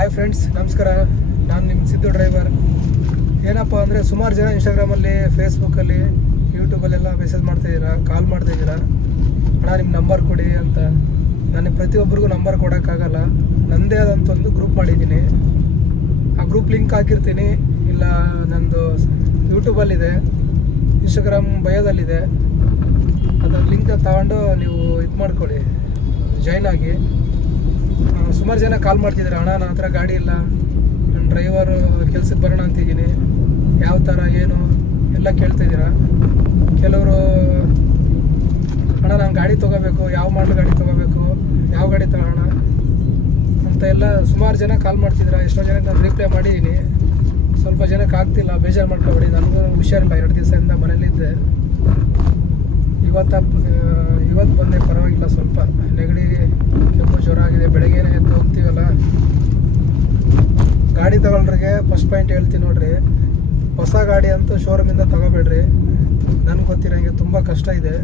Hi friends, ನಮಸ್ಕಾರ. ನಾನು ನಿಮ್ಮ ಸಿದ್ದು ಡ್ರೈವರ್. ಏನಪ್ಪ ಅಂದರೆ, ಸುಮಾರು ಜನ ಇನ್ಸ್ಟಾಗ್ರಾಮಲ್ಲಿ, ಫೇಸ್ಬುಕ್ಕಲ್ಲಿ, ಯೂಟ್ಯೂಬಲ್ಲೆಲ್ಲ ಮೆಸೇಜ್ ಮಾಡ್ತಾಯಿದ್ದೀರಾ, ಕಾಲ್ ಮಾಡ್ತಾಯಿದ್ದೀರಾ, ಅಣ್ಣ ನಿಮ್ಮ ನಂಬರ್ ಕೊಡಿ ಅಂತ. ನನಗೆ ಪ್ರತಿಯೊಬ್ಬರಿಗೂ ನಂಬರ್ ಕೊಡೋಕ್ಕಾಗಲ್ಲ. ನನ್ನದೇ ಆದಂಥ ಒಂದು ಗ್ರೂಪ್ ಮಾಡಿದ್ದೀನಿ. ಆ ಗ್ರೂಪ್ ಲಿಂಕ್ ಹಾಕಿರ್ತೀನಿ, ಇಲ್ಲ ನಂದು ಯೂಟ್ಯೂಬಲ್ಲಿದೆ, ಇನ್ಸ್ಟಾಗ್ರಾಮ್ ಬಯೋದಲ್ಲಿದೆ. ಅದರ ಲಿಂಕ್ನ ತಗೊಂಡು ನೀವು ಇದು ಮಾಡ್ಕೊಳ್ಳಿ, ಜಾಯ್ನ್ ಆಗಿ. ಸುಮಾರು ಜನ ಕಾಲ್ ಮಾಡ್ತಿದ್ದಾರೆ, ಅಣ್ಣ ನನ್ನ ಹತ್ರ ಗಾಡಿ ಇಲ್ಲ, ನನ್ನ ಡ್ರೈವರ್ ಕೆಲ್ಸಕ್ಕೆ ಬರೋಣ ಅಂತಿದ್ದೀನಿ, ಯಾವ ಥರ ಏನು ಎಲ್ಲ ಕೇಳ್ತಾಯಿದ್ದೀರಾ. ಕೆಲವರು ಅಣ್ಣ ನಾನು ಗಾಡಿ ತೊಗೋಬೇಕು, ಯಾವ ಮಾಡಲ್ ಗಾಡಿ ತೊಗೋಬೇಕು, ಯಾವ ಗಾಡಿ ತಗೋಣ ಅಂತ ಎಲ್ಲ ಸುಮಾರು ಜನ ಕಾಲ್ ಮಾಡ್ತಿದ್ದೀರಾ. ಎಷ್ಟೋ ಜನಕ್ಕೆ ನಾನು ರಿಪ್ಲೈ ಮಾಡಿದ್ದೀನಿ. ಸ್ವಲ್ಪ ಜನಕ್ಕೆ ಆಗ್ತಿಲ್ಲ, ಬೇಜಾರು ಮಾಡ್ಕೊಬೇಡಿ. ನನಗೂ ಹುಷಾರಿಲ್ಲ, 2 ದಿವಸದಿಂದ ಮನೇಲಿದ್ದೆ. ಇವತ್ತು ಬಂದೆ, ಪರವಾಗಿಲ್ಲ. ಸ್ವಲ್ಪ ನೆಗಡಿ, ಕೆಮ್ಮು, ಜ್ವರ ಆಗಿದೆ. ಬೆಳಗ್ಗೆನೇ ಎದ್ದು ಹೋಗ್ತೀವಲ್ಲ. ಗಾಡಿ ತಗೊಳ್ಳೋರಿಗೆ ಫಸ್ಟ್ ಪಾಯಿಂಟ್ ಹೇಳ್ತೀನಿ ನೋಡ್ರಿ, ಹೊಸ ಗಾಡಿ ಅಂತೂ ಶೋರೂಮಿಂದ ತಗೋಬೇಡ್ರಿ. ನನಗೆ ಗೊತ್ತಿರೋಂಗೆ ತುಂಬ ಕಷ್ಟ ಇದೆ.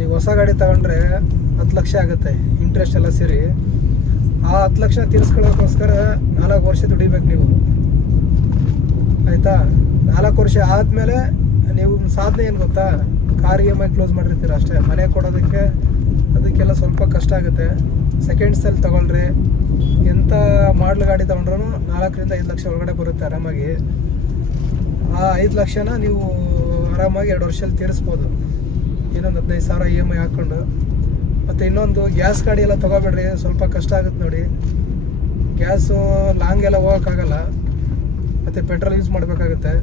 ನೀವು ಹೊಸ ಗಾಡಿ ತಗೊಂಡ್ರೆ 10 ಲಕ್ಷ ಆಗುತ್ತೆ, ಇಂಟ್ರೆಸ್ಟ್ ಎಲ್ಲ ಸೇರಿ. ಆ 10 ಲಕ್ಷ ತೀರಿಸ್ಕೊಳ್ಳೋಕ್ಕೋಸ್ಕರ 4 ವರ್ಷ ದುಡಿಬೇಕು ನೀವು, ಆಯಿತಾ? 4 ವರ್ಷ ಆದಮೇಲೆ ನೀವು ಸಾಧನೆ ಏನು ಗೊತ್ತಾ, ಕಾರ್ EMI ಕ್ಲೋಸ್ ಮಾಡಿರ್ತೀರ ಅಷ್ಟೇ. ಮನೆ ಕೊಡೋದಕ್ಕೆ ಅದಕ್ಕೆಲ್ಲ ಸ್ವಲ್ಪ ಕಷ್ಟ ಆಗುತ್ತೆ. ಸೆಕೆಂಡ್ಸಲ್ಲಿ ತೊಗೊಳ್ರಿ. ಎಂಥ ಮಾಡಲ್ ಗಾಡಿ ತೊಗೊಂಡ್ರೂ 4 ರಿಂದ 5 ಲಕ್ಷ ಒಳಗಡೆ ಬರುತ್ತೆ ಆರಾಮಾಗಿ. ಆ 5 ಲಕ್ಷನ ನೀವು ಆರಾಮಾಗಿ 2 ವರ್ಷದಲ್ಲಿ ತೀರಿಸ್ಬೋದು, ಇನ್ನೊಂದು 15,000 EMI ಹಾಕ್ಕೊಂಡು. ಮತ್ತು ಇನ್ನೊಂದು, ಗ್ಯಾಸ್ ಗಾಡಿ ಎಲ್ಲ ತೊಗೋಬೇಡ್ರಿ, ಸ್ವಲ್ಪ ಕಷ್ಟ ಆಗುತ್ತೆ ನೋಡಿ. ಗ್ಯಾಸು ಲಾಂಗ್ ಎಲ್ಲ ಹೋಗೋಕ್ಕಾಗಲ್ಲ, ಮತ್ತು ಪೆಟ್ರೋಲ್ ಯೂಸ್ ಮಾಡಬೇಕಾಗುತ್ತೆ.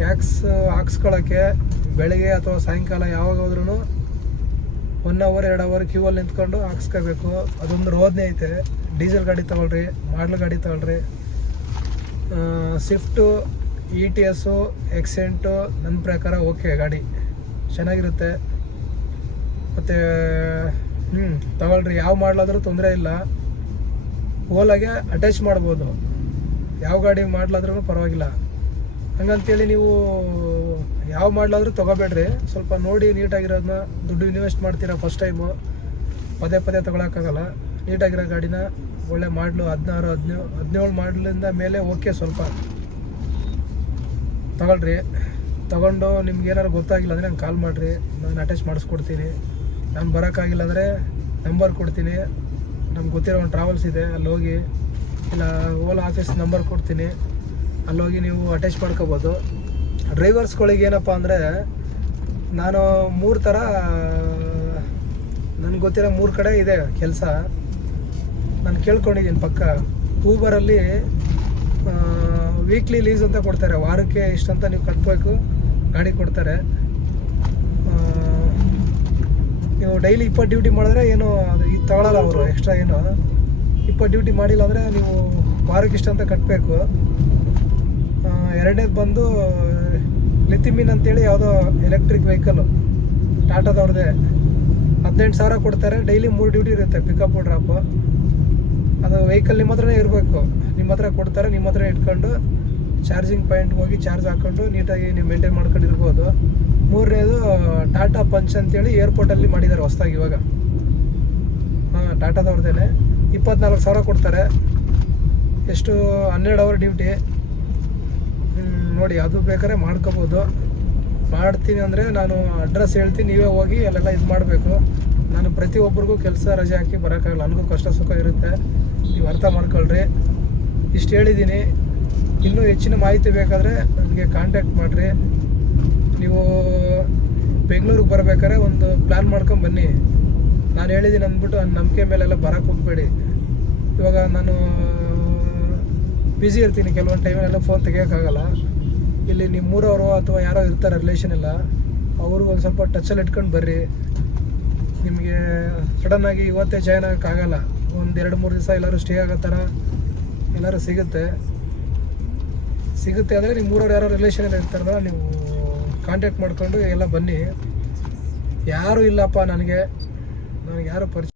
ಗ್ಯಾಸ್ ಹಾಕ್ಸ್ಕೊಳ್ಳೋಕ್ಕೆ ಬೆಳಗ್ಗೆ ಅಥವಾ ಸಾಯಂಕಾಲ ಯಾವಾಗ ಹೋದ್ರೂ 1 ಅವರ್ 2 ಅವರ್ ಕ್ಯೂವಲ್ಲಿ ನಿಂತ್ಕೊಂಡು ಹಾಕ್ಸ್ಕೋಬೇಕು. ಅದೊಂದು ರೋದನೆ ಐತೆ. ಡೀಸೆಲ್ ಗಾಡಿ ತೊಗೊಳ್ರಿ, ಮಾಡಲ್ ಗಾಡಿ ತೊಗೊಳ್ರಿ. ಸ್ವಿಫ್ಟು, ETS, ಎಕ್ಸೆಂಟು ನನ್ನ ಪ್ರಕಾರ ಓಕೆ, ಗಾಡಿ ಚೆನ್ನಾಗಿರುತ್ತೆ. ಮತ್ತು ತೊಗೊಳ್ರಿ, ಯಾವ ಮಾಡಲಾದ್ರೂ ತೊಂದರೆ ಇಲ್ಲ. ಓಲಾಗೆ ಅಟ್ಯಾಚ್ ಮಾಡ್ಬೋದು, ಯಾವ ಗಾಡಿ ಮಾಡಲಾದ್ರೂ ಪರವಾಗಿಲ್ಲ. ಹಂಗಂತೇಳಿ ನೀವು ಯಾವ ಮಾಡಲಾದ್ರೂ ತೊಗೋಬೇಡ್ರಿ. ಸ್ವಲ್ಪ ನೋಡಿ, ನೀಟಾಗಿರೋದನ್ನ. ದುಡ್ಡು ಇನ್ವೆಸ್ಟ್ ಮಾಡ್ತೀರಾ ಫಸ್ಟ್ ಟೈಮು, ಪದೇ ತೊಗೊಳಕ್ಕಾಗಲ್ಲ. ನೀಟಾಗಿರೋ ಗಾಡಿನ, ಒಳ್ಳೆ ಮಾಡಲು 16, 17 ಮಾಡಲಿಂದ ಮೇಲೆ ಓಕೆ, ಸ್ವಲ್ಪ ತೊಗೊಳ್ರಿ. ತೊಗೊಂಡು ನಿಮ್ಗೆ ಏನಾದ್ರು ಗೊತ್ತಾಗಿಲ್ಲ ಅಂದರೆ ನಂಗೆ ಕಾಲ್ ಮಾಡಿರಿ, ನಾನು ಅಟ್ಯಾಚ್ ಮಾಡಿಸ್ಕೊಡ್ತೀನಿ. ನಾನು ಬರೋಕ್ಕಾಗಿಲ್ಲ ಅಂದರೆ ನಂಬರ್ ಕೊಡ್ತೀನಿ. ನಮ್ಗೆ ಗೊತ್ತಿರೋ ಒಂದು ಟ್ರಾವೆಲ್ಸ್ ಇದೆ, ಅಲ್ಲಿ ಹೋಗಿ, ಇಲ್ಲ ಓಲಾ ಆಫೀಸ್ ನಂಬರ್ ಕೊಡ್ತೀನಿ, ಅಲ್ಲೋಗಿ ನೀವು ಅಟ್ಯಾಚ್ ಮಾಡ್ಕೋಬೋದು. ಡ್ರೈವರ್ಸ್ಗಳಿಗೆ ಏನಪ್ಪ ಅಂದರೆ, ನಾನು 3 ಥರ, ನನಗೆ ಗೊತ್ತಿರೋ 3 ಕಡೆ ಇದೆ ಕೆಲಸ. ನಾನು ಕೇಳ್ಕೊಂಡಿದ್ದೀನಿ ಪಕ್ಕ. ಊಬರಲ್ಲಿ ವೀಕ್ಲಿ ಲೀಸ್ ಅಂತ ಕೊಡ್ತಾರೆ, ವಾರಕ್ಕೆ ಇಷ್ಟಂತ ನೀವು ಕಟ್ಟಬೇಕು, ಗಾಡಿ ಕೊಡ್ತಾರೆ. ನೀವು ಡೈಲಿ 20 ಡ್ಯೂಟಿ ಮಾಡಿದ್ರೆ ಏನು ಅದು ಇದು ತಗೊಳ್ಳಲ್ಲ ಅವರು, ಎಕ್ಸ್ಟ್ರಾ ಏನು. 20 ಡ್ಯೂಟಿ ಮಾಡಿಲ್ಲ ಅಂದರೆ ನೀವು ವಾರಕ್ಕೆ ಇಷ್ಟಂತ ಕಟ್ಟಬೇಕು. ಎರಡನೇದು ಬಂದು ಲಿಥಿಮಿನ್ ಅಂತೇಳಿ ಯಾವುದೋ ಎಲೆಕ್ಟ್ರಿಕ್ ವೆಹಿಕಲ್ಲು, ಟಾಟಾದವ್ರದ್ದೇ. 18,000 ಕೊಡ್ತಾರೆ. ಡೈಲಿ 3 ಡ್ಯೂಟಿ ಇರುತ್ತೆ, ಪಿಕಪ್ ಡ್ರಾಪು. ಅದು ವೆಹಿಕಲ್ ನಿಮ್ಮ ಹತ್ರನೇ ಇರಬೇಕು, ನಿಮ್ಮ ಹತ್ರ ಕೊಡ್ತಾರೆ. ನಿಮ್ಮ ಹತ್ರ ಇಟ್ಕೊಂಡು ಚಾರ್ಜಿಂಗ್ ಪಾಯಿಂಟ್ಗೆ ಹೋಗಿ ಚಾರ್ಜ್ ಹಾಕ್ಕೊಂಡು ನೀಟಾಗಿ ನೀವು ಮೇಂಟೈನ್ ಮಾಡ್ಕೊಂಡಿರ್ಬೋದು. 3ನೇದು ಟಾಟಾ ಪಂಚ್ ಅಂತೇಳಿ ಏರ್ಪೋರ್ಟಲ್ಲಿ ಮಾಡಿದ್ದಾರೆ ಹೊಸದಾಗಿ ಇವಾಗ. ಟಾಟಾದವ್ರದ್ದೇ. 24,000 ಕೊಡ್ತಾರೆ. ಎಷ್ಟು, 12 ಅವರ್ ಡ್ಯೂಟಿ. ನೋಡಿ, ಅದು ಬೇಕಾದ್ರೆ ಮಾಡ್ಕೋಬೋದು. ಮಾಡ್ತೀನಿ ಅಂದರೆ ನಾನು ಅಡ್ರೆಸ್ ಹೇಳ್ತೀನಿ, ನೀವೇ ಹೋಗಿ ಅಲ್ಲೆಲ್ಲ ಇದು ಮಾಡಬೇಕು. ನಾನು ಪ್ರತಿಯೊಬ್ಬರಿಗೂ ಕೆಲಸ ರಜೆ ಹಾಕಿ ಬರೋಕ್ಕಾಗಲ್ಲ, ನನಗೂ ಕಷ್ಟ ಸುಖ ಇರುತ್ತೆ, ನೀವು ಅರ್ಥ ಮಾಡ್ಕೊಳ್ರಿ. ಇಷ್ಟು ಹೇಳಿದ್ದೀನಿ. ಇನ್ನೂ ಹೆಚ್ಚಿನ ಮಾಹಿತಿ ಬೇಕಾದರೆ ನನಗೆ ಕಾಂಟ್ಯಾಕ್ಟ್ ಮಾಡಿರಿ. ನೀವು ಬೆಂಗಳೂರಿಗೆ ಬರಬೇಕಾದ್ರೆ ಒಂದು ಪ್ಲ್ಯಾನ್ ಮಾಡ್ಕೊಂಡು ಬನ್ನಿ. ನಾನು ಹೇಳಿದ್ದೀನಿ ಅಂದ್ಬಿಟ್ಟು ನಂಬಿಕೆ ಮೇಲೆಲ್ಲ ಬರೋಕ್ಕೆ ಹೋಗಬೇಡಿ. ಇವಾಗ ನಾನು ಬ್ಯುಸಿ ಇರ್ತೀನಿ, ಕೆಲವೊಂದು ಟೈಮಲ್ಲೆಲ್ಲ ಫೋನ್ ತೆಗಿಯೋಕ್ಕಾಗಲ್ಲ. ಇಲ್ಲಿ ನಿಮ್ಮ ಊರವರು ಅಥವಾ ಯಾರೋ ಇರ್ತಾರೆ ರಿಲೇಷನ್ ಎಲ್ಲ, ಅವ್ರಿಗೆ ಒಂದು ಸ್ವಲ್ಪ ಟಚಲ್ಲಿ ಇಟ್ಕೊಂಡು ಬರ್ರಿ. ನಿಮಗೆ ಸಡನ್ನಾಗಿ ಇವತ್ತೇ ಜಾಯ್ನ್ ಆಗೋಕ್ಕಾಗಲ್ಲ. ಒಂದು 2-3 ದಿವಸ ಎಲ್ಲರೂ ಸ್ಟೇ ಆಗೋ ಥರ ಎಲ್ಲರೂ ಸಿಗುತ್ತೆ ಅಂದರೆ ನಿಮ್ಮ ಊರವ್ರು ಯಾರೋ ರಿಲೇಷನ್ ಎಲ್ಲ ಇರ್ತಾರಲ್ಲ, ನೀವು ಕಾಂಟ್ಯಾಕ್ಟ್ ಮಾಡಿಕೊಂಡು ಎಲ್ಲ ಬನ್ನಿ. ಯಾರೂ ಇಲ್ಲಪ್ಪ ನನಗೆ ಯಾರೂ ಪರಿಚಯ